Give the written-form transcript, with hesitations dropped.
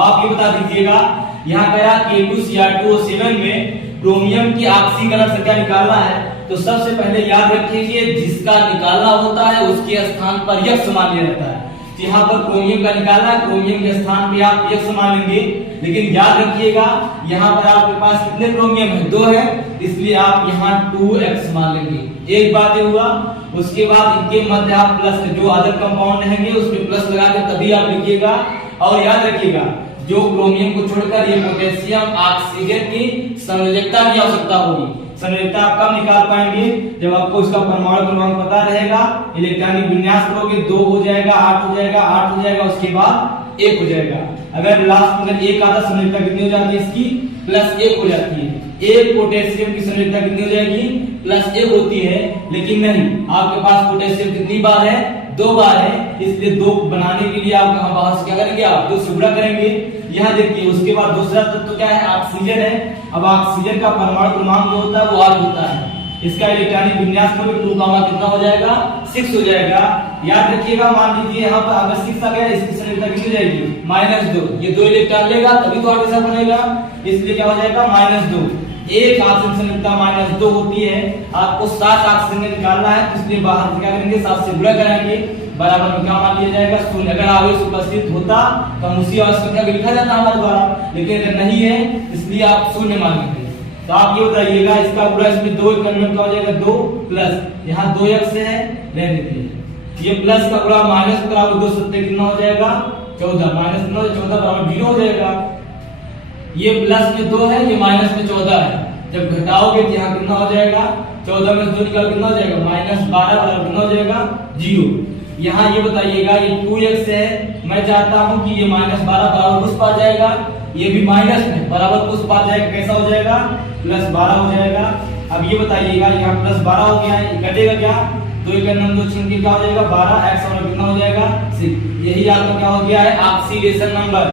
आप ये बता दीजिएगा यहाँ कहा K2Cr2O7 में क्रोमियम की ऑक्सीकरण संख्या निकालना है। तो सबसे पहले याद रखिए जिसका निकालना होता है उसके स्थान पर यक्ष मान लिया जाता है। तो यहाँ पर क्रोमियम का निकालना, क्रोमियम के स्थान पे आप यक्ष मान लेंगे, लेकिन याद रखिएगा यहाँ पर आपके पास कितने क्रोमियम है? 2 है, इसलिए आप यहाँ 2x मान लेंगे। एक बात ये हुआ। उसके बाद इनके मध्य आप प्लस, जो अदर कंपाउंड रहेंगे उसमें प्लस लगा के तभी आप लिखिएगा। और याद रखिएगा जो क्रोमियम को छोड़कर ये पोटेशियम ऑक्सीजन की संयोजकता की आवश्यकता होगी। संयोजकता आप कब निकाल पाएंगे? जब आपको इसका परमाणु क्रमांक पता रहेगा। इलेक्ट्रॉनिक विन्यास करोगे 2 हो जाएगा, 8 हो जाएगा, 8 हो जाएगा, उसके बाद 1 हो जाएगा। अगर लास्ट में 1 आता संयोजकता कितनी हो जाती है इसकी? +1 हो जाती है। एक पोटेशियम की संयोजकता कितनी हो जाएगी? +1 होती है। लेकिन नहीं, आपके पास पोटेशियम कितनी बार है? 2 बार है, इसलिए 2 बनाने के लिए आप यहाँ बाहर से क्या करेंगे? आप 2 से गुणा करेंगे। यहाँ देखिए उसके बाद दूसरा तत्व क्या है? ऑक्सीजन है। अब ऑक्सीजन का परमाणु क्रमांक जो होता है वो 8 होता है। इसका इलेक्ट्रॉनिक विन्यास में 2 कितना हो जाएगा? 6 हो जाएगा। याद रखिएगा, मान लीजिए यहाँ पर अगर 6 आ गया, इसकी संयोजकता कितनी हो जाएगी? -2। ये 2 इलेक्ट्रॉन लेगा तभी तो 8 के साथ बनेगा, इसलिए क्या हो जाएगा? -2। एक ऑक्सीजन संयोजकता -2 होती है। आपको 7 ऑक्सीजन निकालना है, इसलिए बाहर से क्या करेंगे? 7 से गुणा कराएंगे, बराबर में क्या मान लिया जाएगा? 0। अगर आवेश उपस्थित होता तो हम उसी आवेश संख्या को लिखा जाता हमारे द्वारा, लेकिन अगर नहीं है इसलिए आप 0 मान लेंगे। तो आप ये बताइएगा इसका गुणा इसमें 2 कन्वर्ट क्या हो जाएगा? 2 प्लस यहाँ 2x है, रहने दीजिए। ये प्लस का गुणा माइनस बराबर 2 सत्ते कितना हो जाएगा? 14। -9 14 बराबर 0 हो जाएगा। ये प्लस में 2 है, ये माइनस में 14 है। जब घटाओगे तो यहाँ कितना हो जाएगा? 14 में 2 निकाल कितना हो जाएगा? -12 बराबर कितना हो जाएगा? 0। यहाँ ये बताइएगा ये 2x है, मैं चाहता हूँ कि ये -12 बराबर कुछ पा जाएगा, ये भी माइनस में बराबर कुछ पा जाएगा। कैसा हो जाएगा? +12 हो जाएगा। अब ये बताइएगा यहाँ +12 हो गया है, कटेगा क्या? 2 का 2 छीन के क्या हो जाएगा? 12। x और कितना हो जाएगा? 6। यही आपका क्या हो गया है? Oxidation number.